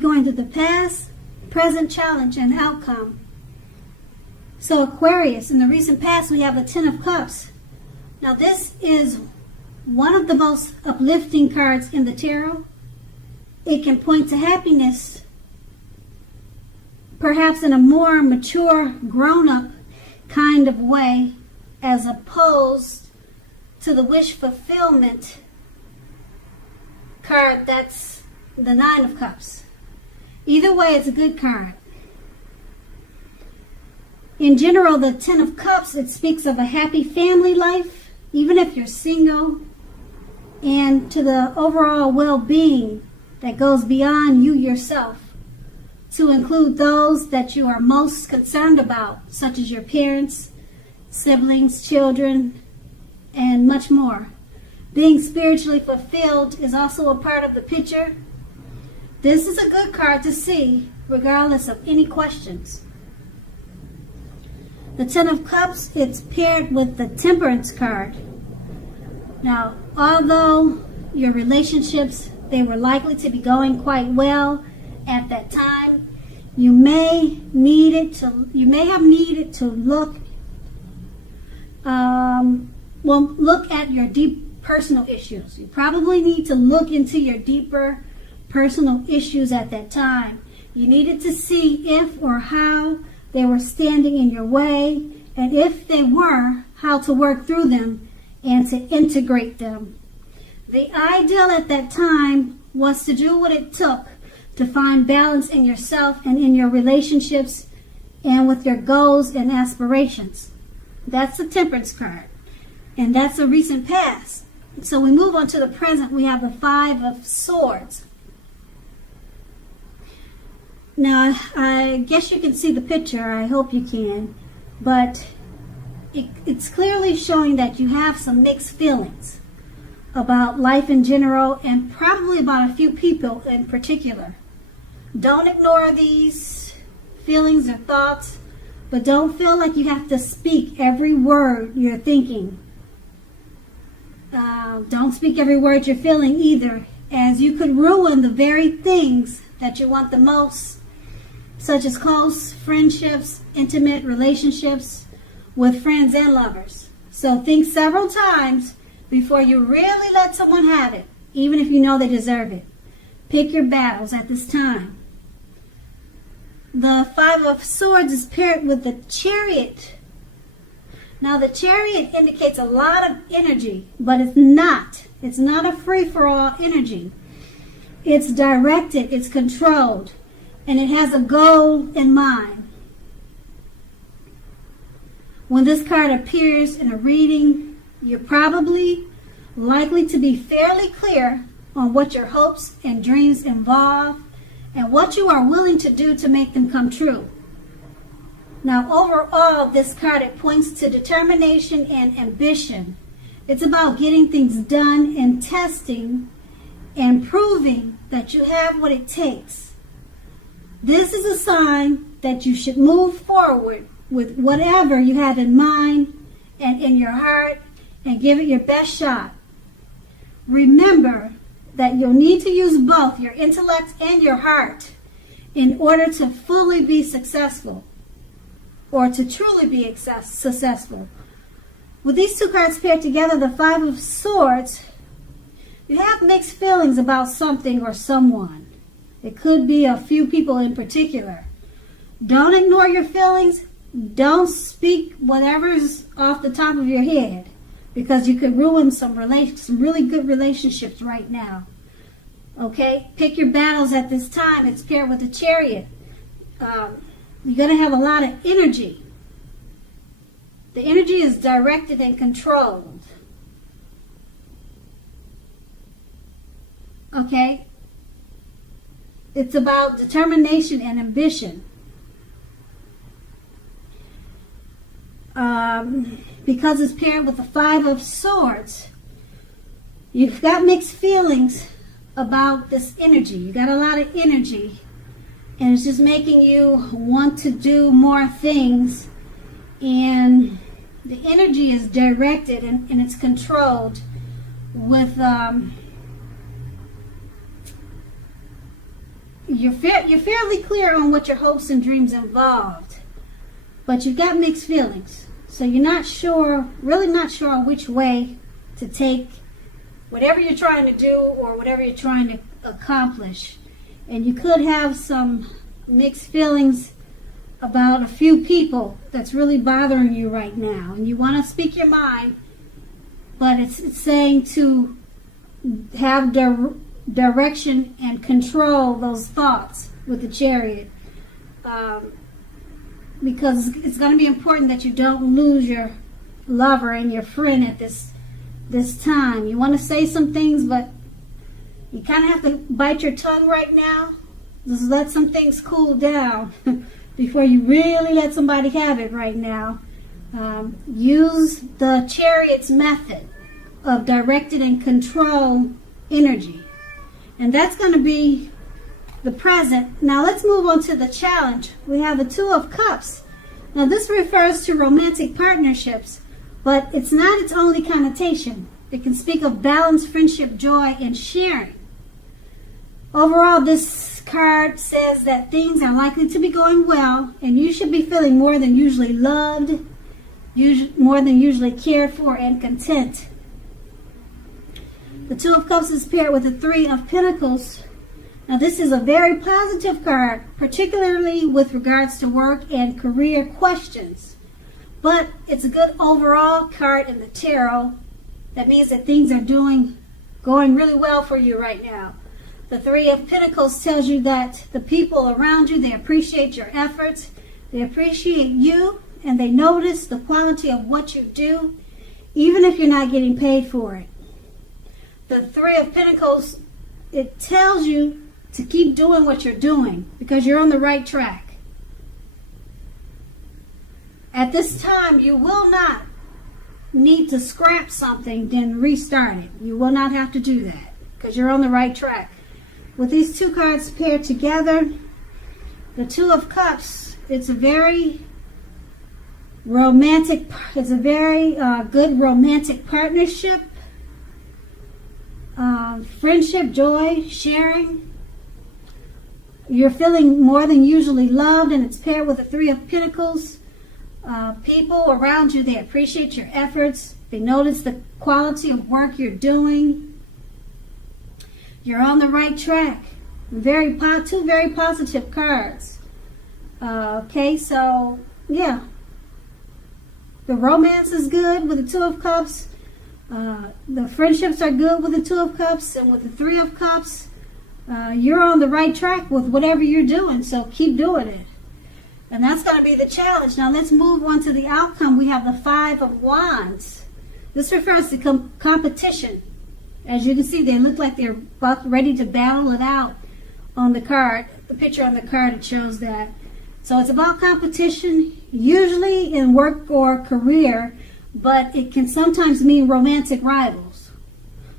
going through the past, present challenge, and outcome. So Aquarius, in the recent past, we have the Ten of Cups. Now this is one of the most uplifting cards in the tarot. It can point to happiness, perhaps in a more mature, grown-up kind of way, as opposed to the wish fulfillment card that's the Nine of Cups. Either way, it's a good card. In general, the Ten of Cups, it speaks of a happy family life, even if you're single, and to the overall well-being that goes beyond you yourself, to include those that you are most concerned about, such as your parents, siblings, children, and much more. Being spiritually fulfilled is also a part of the picture. This is a good card to see, regardless of any questions. The Ten of Cups, it's paired with the Temperance card. Now, although your relationships, they were likely to be going quite well at that time, you may have needed to look at your deep personal issues. You probably need to look into your deeper personal issues at that time. You needed to see if or how they were standing in your way, and if they were, how to work through them and to integrate them. The ideal at that time was to do what it took to find balance in yourself and in your relationships and with your goals and aspirations. That's the Temperance card, and that's a recent past. So we move on to the present. We have the Five of Swords. Now, I guess you can see the picture. I hope you can. But it's clearly showing that you have some mixed feelings about life in general, and probably about a few people in particular. Don't ignore these feelings or thoughts, but don't feel like you have to speak every word you're thinking. Don't speak every word you're feeling either, as you could ruin the very things that you want the most, such as close friendships, intimate relationships with friends and lovers. So think several times before you really let someone have it, even if you know they deserve it. Pick your battles at this time. The Five of Swords is paired with the Chariot. Now the Chariot indicates a lot of energy, but it's not. It's not a free-for-all energy. It's directed, it's controlled, and it has a goal in mind. When this card appears in a reading, you're probably likely to be fairly clear on what your hopes and dreams involve and what you are willing to do to make them come true. Now, overall, this card, it points to determination and ambition. It's about getting things done and testing and proving that you have what it takes. This is a sign that you should move forward with whatever you have in mind and in your heart and give it your best shot. Remember that you'll need to use both your intellect and your heart in order to fully be successful, or to truly be successful. With these two cards paired together, the Five of Swords, you have mixed feelings about something or someone. It could be a few people in particular. Don't ignore your feelings. Don't speak whatever's off the top of your head, because you could ruin some really good relationships right now. Okay? Pick your battles at this time. It's paired with the Chariot. You're going to have a lot of energy. The energy is directed and controlled. Okay? It's about determination and ambition. Because it's paired with the Five of Swords, you've got mixed feelings about this energy. You got a lot of energy, and it's just making you want to do more things, and the energy is directed and it's controlled with you're fairly clear on what your hopes and dreams involved, but you've got mixed feelings. So you're not sure, really not sure which way to take whatever you're trying to do or whatever you're trying to accomplish. And you could have some mixed feelings about a few people that's really bothering you right now. And you want to speak your mind, but it's saying to have direction and control those thoughts with the Chariot. Because it's going to be important that you don't lose your lover and your friend at this time. You want to say some things, but you kind of have to bite your tongue right now. Just let some things cool down before you really let somebody have it right now. Use the Chariot's method of directed and control energy. And that's going to be the present. Now let's move on to the challenge. We have the Two of Cups. Now this refers to romantic partnerships, but it's not its only connotation. It can speak of balance, friendship, joy, and sharing. Overall, this card says that things are likely to be going well, and you should be feeling more than usually loved, more than usually cared for, and content. The Two of Cups is paired with the Three of Pentacles. Now this is a very positive card, particularly with regards to work and career questions. But it's a good overall card in the tarot. That means that things are going really well for you right now. The Three of Pentacles tells you that the people around you, they appreciate your efforts, they appreciate you, and they notice the quality of what you do, even if you're not getting paid for it. The Three of Pentacles, it tells you to keep doing what you're doing because you're on the right track. At this time, you will not need to scrap something, then restart it. You will not have to do that because you're on the right track. With these two cards paired together, the Two of Cups, it's a very romantic, it's a very good romantic partnership. Friendship, joy, sharing. You're feeling more than usually loved, and it's paired with the Three of Pentacles. People around you, they appreciate your efforts. They notice the quality of work you're doing. You're on the right track. Two very positive cards. Okay, so yeah. The romance is good with the Two of Cups. The friendships are good with the Two of Cups, and with the Three of Cups, you're on the right track with whatever you're doing, so keep doing it. And that's going to be the challenge. Now let's move on to the outcome. We have the Five of Wands. This refers to competition. As you can see, they look like they're ready to battle it out on the card. The picture on the card, it shows that. So it's about competition, usually in work or career, but it can sometimes mean romantic rivals.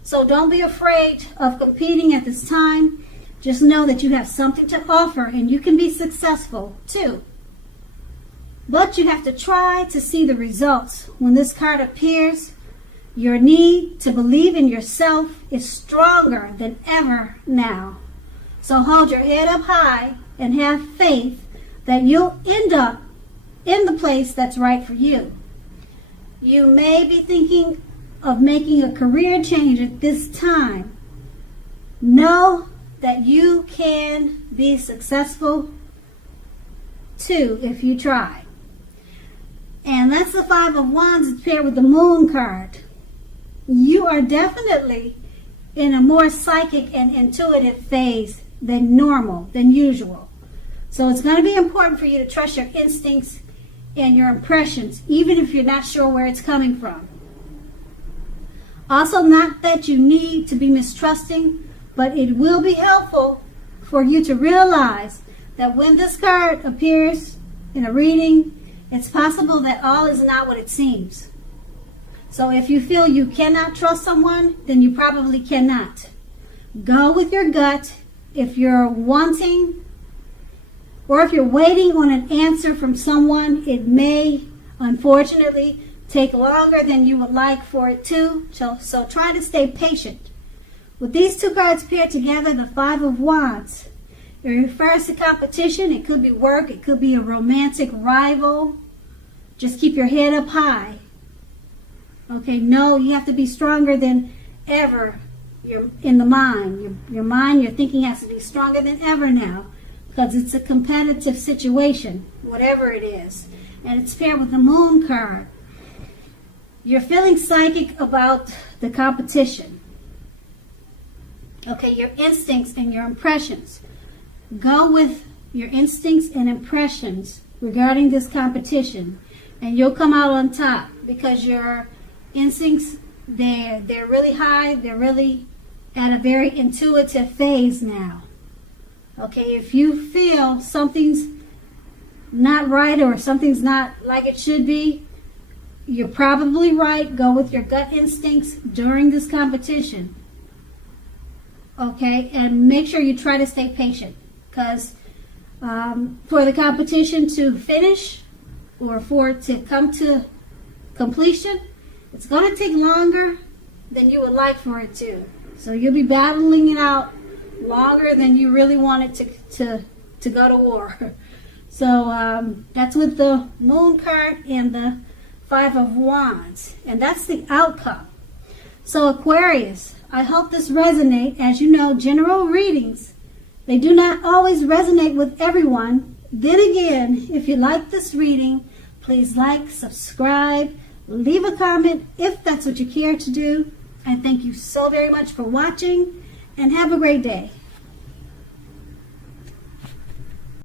So don't be afraid of competing at this time. Just know that you have something to offer and you can be successful too. But you have to try to see the results. When this card appears, your need to believe in yourself is stronger than ever now. So hold your head up high and have faith that you'll end up in the place that's right for you. You may be thinking of making a career change at this time. Know that you can be successful too if you try. And that's the Five of Wands. It's paired with the Moon card. You are definitely in a more psychic and intuitive phase than normal, than usual. So it's going to be important for you to trust your instincts and your impressions, even if you're not sure where it's coming from. Also, not that you need to be mistrusting, but it will be helpful for you to realize that when this card appears in a reading, it's possible that all is not what it seems. So if you feel you cannot trust someone, then you probably cannot. Go with your gut. If you're wanting or if you're waiting on an answer from someone, it may, unfortunately, take longer than you would like for it to. So try to stay patient. With these two cards paired together, the Five of Wands, It refers to competition. It could be work. It could be a romantic rival. Just keep your head up high. Okay, no, you have to be stronger than ever. You're in the mind. Your mind, your thinking has to be stronger than ever now, because it's a competitive situation, whatever it is. And it's paired with the moon card. You're feeling psychic about the competition. Okay, your instincts and your impressions. Go with your instincts and impressions regarding this competition, and you'll come out on top, because your instincts, they're really high. They're really at a very intuitive phase now. Okay, if you feel something's not right or something's not like it should be, you're probably right. Go with your gut instincts during this competition. Okay, and make sure you try to stay patient, because for the competition to finish or for it to come to completion, it's going to take longer than you would like for it to. So you'll be battling it out longer than you really want it to go to war. So that's with the moon card and the 5 of Wands. And that's the outcome. So Aquarius, I hope this resonates. As you know, general readings, they do not always resonate with everyone. Then again, if you like this reading, please like, subscribe, leave a comment if that's what you care to do. And thank you so very much for watching, and have a great day.